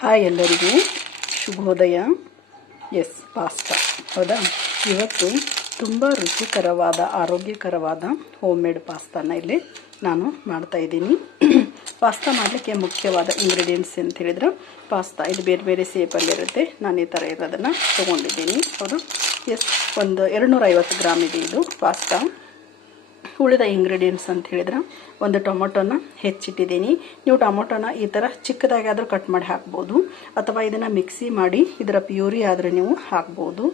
Hi ಎಲ್ಲರಿಗೂ ಶುಭೋದಯ. Pasta ಹೌದಾ. ಇವತ್ತು ತುಂಬ ರುಚಿಕರವಾದ ಆರೋಗ್ಯಕರವಾದ ಹೋಮ್ ಮೇಡ್ ಪಾಸ್ತಾನ ಇಲ್ಲಿ ನಾನು ಮಾಡ್ತಾ ಇದ್ದೀನಿ. ಪಾಸ್ತಾ ಮಾಡಲಿಕ್ಕೆ ಮುಖ್ಯವಾದ ಇಂಗ್ರೀಡಿಯೆಂಟ್ಸ್ ಅಂತ ಹೇಳಿದ್ರೆ ಪಾಸ್ತಾ ಇದು ಬೇರೆ ಬೇರೆ ಸೇಪಲ್ಲಿರುತ್ತೆ. ನಾನು ಈ ಥರ ಇರೋದನ್ನು ತೊಗೊಂಡಿದ್ದೀನಿ. ಹೌದು, ಒಂದು 250 ಗ್ರಾಮ್ ಇದೆ ಇದು ಪಾಸ್ತಾ. ಉಳಿದ ಇಂಗ್ರೀಡಿಯೆಂಟ್ಸ್ ಅಂತ ಹೇಳಿದ್ರೆ ಒಂದು ಟೊಮೊಟೊನ ಹೆಚ್ಚಿಟ್ಟಿದ್ದೀನಿ. ನೀವು ಟೊಮೊಟೊನ ಈ ಥರ ಚಿಕ್ಕದಾಗಾದರೂ ಕಟ್ ಮಾಡಿ ಹಾಕ್ಬೋದು, ಅಥವಾ ಇದನ್ನು ಮಿಕ್ಸಿ ಮಾಡಿ ಇದರ ಪ್ಯೂರಿ ಆದರೆ ನೀವು ಹಾಕ್ಬೋದು.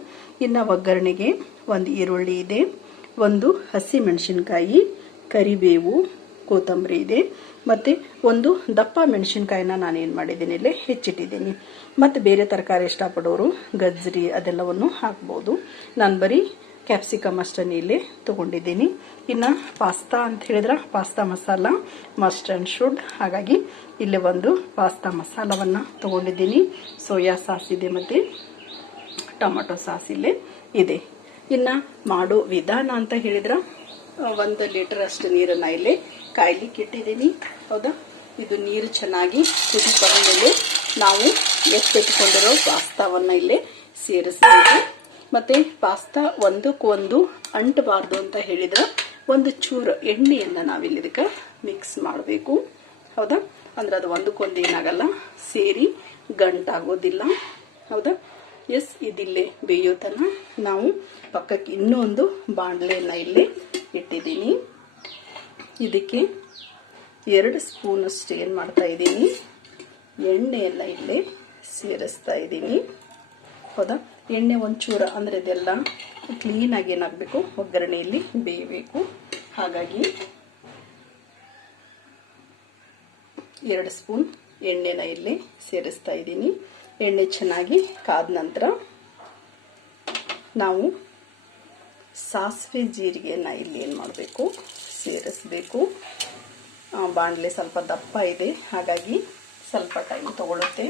ಇನ್ನು ಒಗ್ಗರಣೆಗೆ ಒಂದು ಈರುಳ್ಳಿ ಇದೆ, ಒಂದು ಹಸಿ ಮೆಣಸಿನ್ಕಾಯಿ, ಕರಿಬೇವು, ಕೊತ್ತಂಬರಿ ಇದೆ, ಮತ್ತು ಒಂದು ದಪ್ಪ ಮೆಣಸಿನ್ಕಾಯಿನ ನಾನೇನು ಮಾಡಿದ್ದೀನಿ ಇಲ್ಲಿ ಹೆಚ್ಚಿಟ್ಟಿದ್ದೀನಿ. ಮತ್ತು ಬೇರೆ ತರಕಾರಿ ಇಷ್ಟಪಡೋರು ಗಜ್ಜರಿ ಅದೆಲ್ಲವನ್ನು ಹಾಕ್ಬೋದು. ನಾನು ಬರೀ ಕ್ಯಾಪ್ಸಿಕಮ್ ಅಷ್ಟನ್ನು ಇಲ್ಲಿ ತೊಗೊಂಡಿದ್ದೀನಿ. ಇನ್ನು ಪಾಸ್ತಾ ಅಂತ ಹೇಳಿದ್ರೆ pasta masala must and should, ಹಾಗಾಗಿ ಇಲ್ಲಿ ಒಂದು ಪಾಸ್ತಾ ಮಸಾಲವನ್ನು ತೊಗೊಂಡಿದ್ದೀನಿ. ಸೋಯಾ ಸಾಸ್ ಇದೆ ಮತ್ತು ಟೊಮೆಟೊ ಸಾಸ್ ಇಲ್ಲೇ ಇದೆ. ಇನ್ನು ಮಾಡೋ ವಿಧಾನ ಅಂತ ಹೇಳಿದ್ರೆ 1 ಲೀಟರ್ ಅಷ್ಟು ನೀರನ್ನು ಇಲ್ಲಿ ಕಾಯ್ಲಿಕ್ಕೆ ಇಟ್ಟಿದ್ದೀನಿ. ಹೌದಾ, ಇದು ನೀರು ಚೆನ್ನಾಗಿ ಕುದಿ ಬಂದ ಮೇಲೆ ನಾವು ಎತ್ತಿಟ್ಕೊಂಡಿರೋ ಪಾಸ್ತಾವನ್ನು ಇಲ್ಲಿ ಸೇರಿಸಬೇಕು. ಮತ್ತು ಪಾಸ್ತಾ ಒಂದಕ್ಕೊಂದು ಅಂಟಬಾರ್ದು ಅಂತ ಹೇಳಿದ್ರೆ ಒಂದು ಚೂರು ಎಣ್ಣೆಯನ್ನು ನಾವಿಲ್ಲಿ ಇದಕ್ಕೆ ಮಿಕ್ಸ್ ಮಾಡಬೇಕು. ಹೌದಾ, ಅಂದ್ರೆ ಅದು ಒಂದಕ್ಕೊಂದು ಏನಾಗಲ್ಲ, ಸೇರಿ ಗಂಟಾಗೋದಿಲ್ಲ. ಹೌದಾ, ಇದಿಲ್ಲೇ ಬೇಯೋ ತನಕ ನಾವು ಪಕ್ಕಕ್ಕೆ ಇನ್ನೊಂದು ಬಾಣಲೆಯನ್ನು ಇಲ್ಲಿ ಇಟ್ಟಿದ್ದೀನಿ. ಇದಕ್ಕೆ 2 ಸ್ಪೂನ್ ಅಷ್ಟು ಏನು ಮಾಡ್ತಾ ಇದ್ದೀನಿ, ಎಣ್ಣೆಯನ್ನು ಇಲ್ಲೇ ಸೇರಿಸ್ತಾ ಇದ್ದೀನಿ. ಹೌದಾ, ಎಣ್ಣೆ ಒಂಚೂರು ಅಂದರೆ ಇದೆಲ್ಲ ಕ್ಲೀನಾಗಿ ಏನಾಗಬೇಕು, ಒಗ್ಗರಣೆಯಲ್ಲಿ ಬೇಯಬೇಕು. ಹಾಗಾಗಿ 2 ಸ್ಪೂನ್ ಎಣ್ಣೆನ ಇಲ್ಲಿ ಸೇರಿಸ್ತಾ ಇದ್ದೀನಿ. ಎಣ್ಣೆ ಚೆನ್ನಾಗಿ ಕಾದ ನಂತರ ನಾವು ಸಾಸಿವೆ ಜೀರಿಗೆನ ಇಲ್ಲಿ ಏನು ಮಾಡಬೇಕು, ಸೇರಿಸಬೇಕು. ಬಾಣಲೆ ಸ್ವಲ್ಪ ದಪ್ಪ ಇದೆ, ಹಾಗಾಗಿ ಸ್ವಲ್ಪ ಟೈಮ್ ತಗೊಳುತ್ತೆ.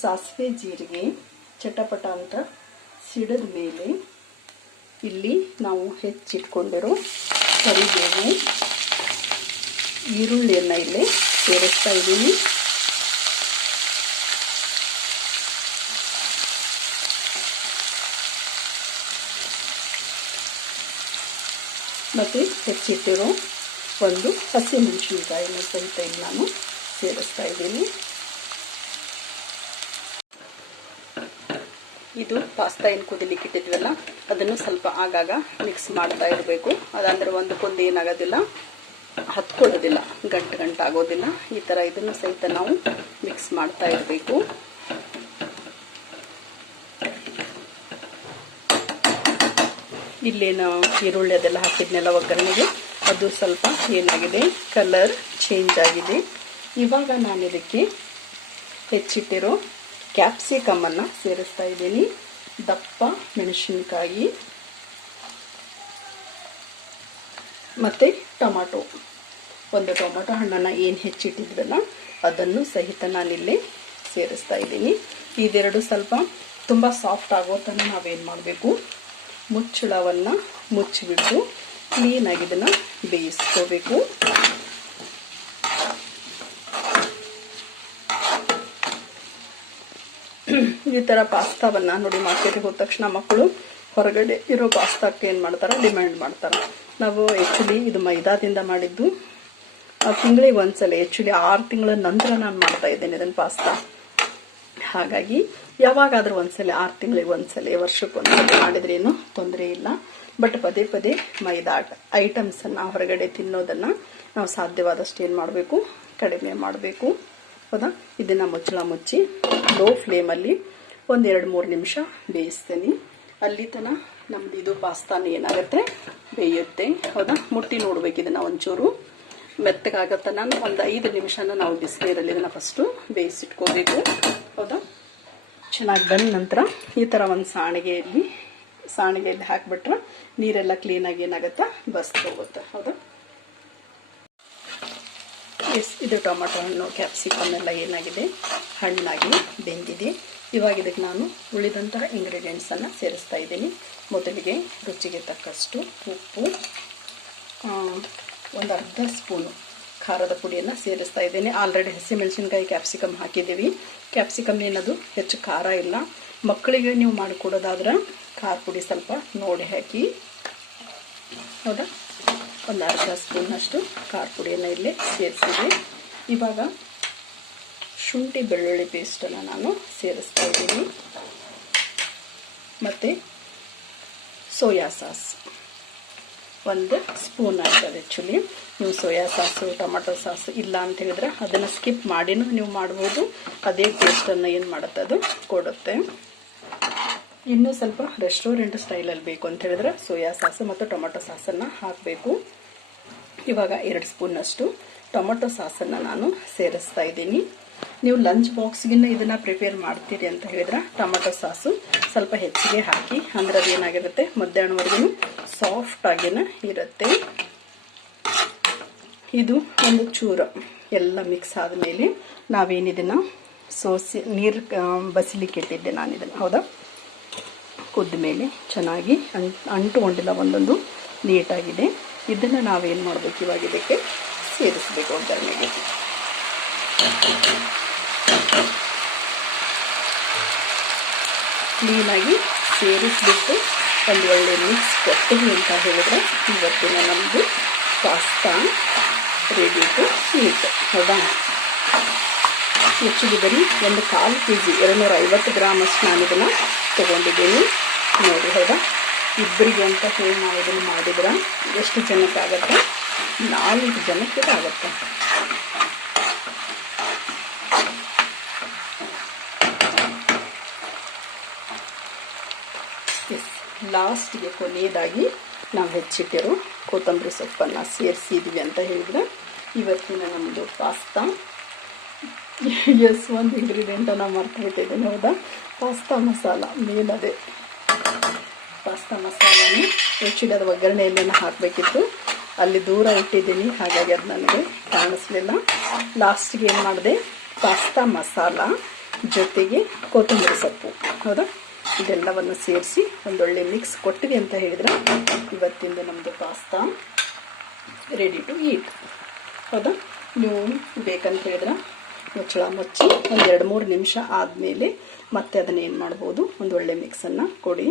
ಸಾಸಿವೆ ಜೀರಿಗೆ ಚಟಪಟ ಅಂತ ಸಿಡಿದ ಮೇಲೆ ಇಲ್ಲಿ ನಾವು ಹೆಚ್ಚಿಟ್ಕೊಂಡಿರೋ ಕರಿಬೇವು, ಈರುಳ್ಳಿಯನ್ನು ಇಲ್ಲಿ ಸೇರಿಸ್ತಾ ಇದ್ದೀನಿ. ಮತ್ತು ಹೆಚ್ಚಿಟ್ಟಿರೋ ಒಂದು ಹಸಿ ಮೆಣಸಿನಕಾಯಿನ ಸಹಿತ ಇಲ್ಲಿ ನಾನು ಸೇರಿಸ್ತಾ ಇದ್ದೀನಿ. ಇದು ಪಾಸ್ತಾ ಏನು ಕುದಿಲಿಕ್ಕೆ ಇಟ್ಟಿದ್ವಲ್ಲ ಅದನ್ನು ಸ್ವಲ್ಪ ಆಗಾಗ ಮಿಕ್ಸ್ ಮಾಡ್ತಾ ಇರಬೇಕು. ಅದಂದ್ರೆ ಒಂದಕ್ಕೊಂದು ಏನಾಗೋದಿಲ್ಲ, ಹತ್ಕೊಳ್ಳೋದಿಲ್ಲ, ಗಂಟಾಗೋದಿಲ್ಲ. ಈ ಥರ ಇದನ್ನು ಸಹಿತ ನಾವು ಮಿಕ್ಸ್ ಮಾಡ್ತಾ ಇರಬೇಕು. ಇಲ್ಲೇನು ಈರುಳ್ಳಿ ಅದೆಲ್ಲ ಹಾಕಿದ್ನೆಲ್ಲ ಒಗ್ಗರಣೆಗೆ, ಅದು ಸ್ವಲ್ಪ ಏನಾಗಿದೆ, ಕಲರ್ ಚೇಂಜ್ ಆಗಿದೆ. ಇವಾಗ ನಾನು ಇದಕ್ಕೆ ಹೆಚ್ಚಿಟ್ಟಿರೋ ಕ್ಯಾಪ್ಸಿಕಮನ್ನು ಸೇರಿಸ್ತಾ ಇದ್ದೀನಿ. ದಪ್ಪ ಮೆಣಸಿನಕಾಯಿ ಮತ್ತು ಟೊಮಾಟೊ, ಒಂದು ಟೊಮಾಟೊ ಹಣ್ಣನ್ನು ಏನು ಹೆಚ್ಚಿಟ್ಟಿದ್ವಲ್ಲ ಅದನ್ನು ಸಹಿತ ನಾನಿಲ್ಲಿ ಸೇರಿಸ್ತಾ ಇದ್ದೀನಿ. ಇದೆರಡು ಸ್ವಲ್ಪ ತುಂಬ ಸಾಫ್ಟ್ ಆಗೋ ತನಕ ನಾವೇನು ಮಾಡಬೇಕು, ಮುಚ್ಚಳವನ್ನು ಮುಚ್ಚಿಬಿಟ್ಟು ಕ್ಲೀನಾಗಿ ಇದನ್ನು ಬೇಯಿಸ್ಕೋಬೇಕು. ಈ ಥರ ಪಾಸ್ತಾವನ್ನು ನೋಡಿ, ಮಾರ್ಕೆಟಿಗೆ ಹೋದ ತಕ್ಷಣ ಮಕ್ಕಳು ಹೊರಗಡೆ ಇರೋ ಪಾಸ್ತಾಕ್ಕೆ ಏನು ಮಾಡ್ತಾರೆ, ಡಿಮ್ಯಾಂಡ್ ಮಾಡ್ತಾರೆ. ನಾವು ಆ್ಯಕ್ಚುಲಿ ಇದು ಮೈದಾದಿಂದ ಮಾಡಿದ್ದು, ತಿಂಗಳಿಗೆ ಒಂದ್ಸಲ, ಆ್ಯಕ್ಚುಲಿ 6 ತಿಂಗಳ ನಂತರ ನಾನು ಮಾಡ್ತಾ ಇದ್ದೇನೆ ಇದನ್ನು ಪಾಸ್ತಾ. ಹಾಗಾಗಿ ಯಾವಾಗಾದರೂ ಒಂದ್ಸಲ, 6 ತಿಂಗಳಿಗೆ ಒಂದ್ಸಲ, ವರ್ಷಕ್ಕೊಂದ್ಸಲ ಮಾಡಿದ್ರೇನು ತೊಂದರೆ ಇಲ್ಲ. ಬಟ್ ಪದೇ ಪದೇ ಮೈದಾ ಐಟಮ್ಸನ್ನು ಹೊರಗಡೆ ತಿನ್ನೋದನ್ನು ನಾವು ಸಾಧ್ಯವಾದಷ್ಟು ಏನು ಮಾಡಬೇಕು, ಕಡಿಮೆ ಮಾಡಬೇಕು. ಹೌದಾ, ಇದನ್ನು ಮುಚ್ಚಳ ಮುಚ್ಚಿ ಲೋ ಫ್ಲೇಮಲ್ಲಿ ಒಂದು 2-3 ನಿಮಿಷ ಬೇಯಿಸ್ತೀನಿ. ಅಲ್ಲಿ ತನಕ ನಮ್ದು ಇದು ಪಾಸ್ತಾನ ಏನಾಗುತ್ತೆ, ಬೇಯುತ್ತೆ. ಹೌದಾ, ಮುಟ್ಟಿ ನೋಡ್ಬೇಕು, ಇದನ್ನು ಒಂಚೂರು ಮೆತ್ತಗಾಗತ್ತೆ. ನಾನು ಒಂದು 5 ನಿಮಿಷನ ನಾವು ಬಿಸಿನೀರಲ್ಲಿ ಇದನ್ನು ಫಸ್ಟು ಬೇಯಿಸಿಟ್ಕೋಬೇಕು. ಹೌದಾ, ಚೆನ್ನಾಗಿ ಬಂದ ನಂತರ ಈ ಥರ ಒಂದು ಸಾಣಿಗೆಯಲ್ಲಿ ಹಾಕಿಬಿಟ್ರೆ ನೀರೆಲ್ಲ ಕ್ಲೀನಾಗಿ ಏನಾಗುತ್ತೆ, ಬಸ್ಕೋಗುತ್ತೆ. ಹೌದಾ, ಇದು ಟೊಮೆಟೊ ಹಣ್ಣು ಕ್ಯಾಪ್ಸಿಕಮ್ ಎಲ್ಲ ಏನಾಗಿದೆ, ಹಣ್ಣಾಗಿ ಬೆಂದಿದೆ. ಇವಾಗ ಇದಕ್ಕೆ ನಾನು ಉಳಿದಂತಹ ಇಂಗ್ರೀಡಿಯೆಂಟ್ಸನ್ನು ಸೇರಿಸ್ತಾ ಇದ್ದೀನಿ. ಮೊದಲಿಗೆ ರುಚಿಗೆ ತಕ್ಕಷ್ಟು ಉಪ್ಪು, ಒಂದು ಅರ್ಧ ಸ್ಪೂನು ಖಾರದ ಪುಡಿಯನ್ನು ಸೇರಿಸ್ತಾ ಇದ್ದೀನಿ. ಆಲ್ರೆಡಿ ಹಸಿಮೆಣಸಿನ್ಕಾಯಿ ಕ್ಯಾಪ್ಸಿಕಮ್ ಹಾಕಿದ್ದೀವಿ. ಕ್ಯಾಪ್ಸಿಕಮ್ ಏನದು ಹೆಚ್ಚು ಖಾರ ಇಲ್ಲ. ಮಕ್ಕಳಿಗೆ ನೀವು ಮಾಡಿಕೊಡೋದಾದ್ರೆ ಖಾರ ಪುಡಿ ಸ್ವಲ್ಪ ನೋಡಿ ಹಾಕಿ. ಹೌದಾ, ಒಂದು ಅರ್ಧ ಸ್ಪೂನಷ್ಟು ಖಾರ ಪುಡಿಯನ್ನು ಇಲ್ಲಿ ಸೇರಿಸಿದೆ. ಇವಾಗ ಶುಂಠಿ ಬೆಳ್ಳುಳ್ಳಿ ಪೇಸ್ಟನ್ನು ನಾನು ಸೇರಿಸ್ತಾ ಇದ್ದೀನಿ. ಮತ್ತು ಸೋಯಾ ಸಾಸ್ 1 ಸ್ಪೂನ್ ಆಗ್ತದೆ. ಆ್ಯಕ್ಚುಲಿ ನೀವು ಸೋಯಾ ಸಾಸು ಟೊಮೆಟೊ ಸಾಸು ಇಲ್ಲ ಅಂತ ಹೇಳಿದ್ರೆ ಅದನ್ನು ಸ್ಕಿಪ್ ಮಾಡಿನೂ ನೀವು ಮಾಡ್ಬೋದು. ಅದೇ ಟೇಸ್ಟನ್ನು ಏನು ಮಾಡುತ್ತೆ ಅದು ಕೊಡುತ್ತೆ. ಇನ್ನೂ ಸ್ವಲ್ಪ ರೆಸ್ಟೋರೆಂಟ್ ಸ್ಟೈಲಲ್ಲಿ ಬೇಕು ಅಂತ ಹೇಳಿದ್ರೆ ಸೋಯಾ ಸಾಸು ಮತ್ತು ಟೊಮೆಟೊ ಸಾಸನ್ನು ಹಾಕಬೇಕು. ಇವಾಗ 2 ಸ್ಪೂನಷ್ಟು ಟೊಮೆಟೊ ಸಾಸನ್ನು ನಾನು ಸೇರಿಸ್ತಾ ಇದ್ದೀನಿ. ನೀವು ಲಂಚ್ ಬಾಕ್ಸ್ಗಿನ್ನ ಇದನ್ನು ಪ್ರಿಪೇರ್ ಮಾಡ್ತೀರಿ ಅಂತ ಹೇಳಿದ್ರೆ ಟೊಮೆಟೊ ಸಾಸು ಸ್ವಲ್ಪ ಹೆಚ್ಚಿಗೆ ಹಾಕಿ. ಅಂದ್ರೆ ಅದೇನಾಗಿರುತ್ತೆ, ಮಧ್ಯಾಹ್ನವರೆಗೂ ಸಾಫ್ಟಾಗಿನ ಇರುತ್ತೆ. ಇದು ಒಂದು ಚೂರು ಎಲ್ಲ ಮಿಕ್ಸ್ ಆದಮೇಲೆ ನಾವೇನಿದನ್ನು ಸೋಸಿ ನೀರು ಬಸಿಲಿಕ್ಕೆ ಇಟ್ಟಿದ್ದೆ ನಾನು ಇದನ್ನು. ಹೌದಾ, ಕುದ್ದ ಮೇಲೆ ಚೆನ್ನಾಗಿ ಅಂಟುಕೊಂಡಿಲ್ಲ, ಒಂದೊಂದು ನೀಟಾಗಿದೆ. ಇದನ್ನು ನಾವೇನು ಮಾಡಬೇಕು, ಇವಾಗ ಇದಕ್ಕೆ ಸೇರಿಸಬೇಕು ಒಗ್ಗರಣೆಗೆ. ಕ್ಲೀನಾಗಿ ಸೇರಿಸ್ಬಿಟ್ಟು ಒಂದು ಒಳ್ಳೆ ಮಿಕ್ಸ್ ಕೊಟ್ಟಿವಿ ಅಂತ ಹೇಳಿದ್ರೆ ಇವತ್ತಿನ ನಮ್ಮದು ಪಾಸ್ತಾ ರೆಡಿ ಟು ಈಟ್. ಹೌದಾ, ಹೆಚ್ಚಿಗೆ ಬರೀ ಒಂದು 1/4 kg 250 ಗ್ರಾಮ್ ಅಷ್ಟು ನಾನು ಇದನ್ನು ತೊಗೊಂಡಿದ್ದೀನಿ ನೋಡಿ. ಹೌದಾ, ಇಬ್ಬರಿಗೆ ಅಂತ ಹೇಳಿ ನಾವು ಇದನ್ನು ಮಾಡಿದ್ರೆ ಎಷ್ಟು ಜನಕ್ಕಾಗತ್ತೆ, 4 ಜನಕ್ಕೆ ಆಗುತ್ತೆ. ಲಾಸ್ಟಿಗೆ ಕೊನೆಯದಾಗಿ ನಾವು ಹೆಚ್ಚಿಟ್ಟಿರೋ ಕೊತ್ತಂಬರಿ ಸೊಪ್ಪನ್ನು ಸೇರಿಸಿದ್ವಿ ಅಂತ ಹೇಳಿದ್ರೆ ಇವತ್ತಿನ ನಮ್ಮದು ಪಾಸ್ತಾ. ಒಂದು ಇಂಗ್ರೀಡಿಯೆಂಟನ್ನು ಮರ್ತುಬಿಟ್ಟಿದ್ದೀನಿ. ಹೌದಾ, ಪಾಸ್ತಾ ಮಸಾಲ ಮೇನ್ ಅದೇ ಪಾಸ್ತಾ ಮಸಾಲನೇ. ಆ್ಯಕ್ಚುಲಿ ಅದು ಒಗ್ಗರಣೆಯಲ್ಲೇನೋ ಹಾಕಬೇಕಿತ್ತು, ಅಲ್ಲಿ ದೂರ ಇಟ್ಟಿದ್ದೀನಿ, ಹಾಗಾಗಿ ಅದು ನನಗೆ ಕಾಣಿಸ್ಲಿಲ್ಲ. ಲಾಸ್ಟಿಗೆ ಏನು ಮಾಡಿದೆ, ಪಾಸ್ತಾ ಮಸಾಲ ಜೊತೆಗೆ ಕೊತ್ತಂಬರಿ ಸೊಪ್ಪು, ಹೌದಾ, ಇದೆಲ್ಲವನ್ನು ಸೇರಿಸಿ ಒಂದೊಳ್ಳೆ ಮಿಕ್ಸ್ ಕೊಟ್ಟಿವಿ ಅಂತ ಹೇಳಿದ್ರೆ ಇವತ್ತಿಂದು ನಮ್ಮದು ಪಾಸ್ತಾ ರೆಡಿ ಟು ಈಟ್. ಹೌದಾ, ನೀವು ಬೇಕಂತ ಹೇಳಿದ್ರೆ ಮುಚ್ಚಳ ಮುಚ್ಚಿ ಒಂದು 2-3 ನಿಮಿಷ ಆದಮೇಲೆ ಮತ್ತೆ ಅದನ್ನು ಏನು ಮಾಡ್ಬೋದು, ಒಂದೊಳ್ಳೆ ಮಿಕ್ಸನ್ನು ಕೊಡಿ.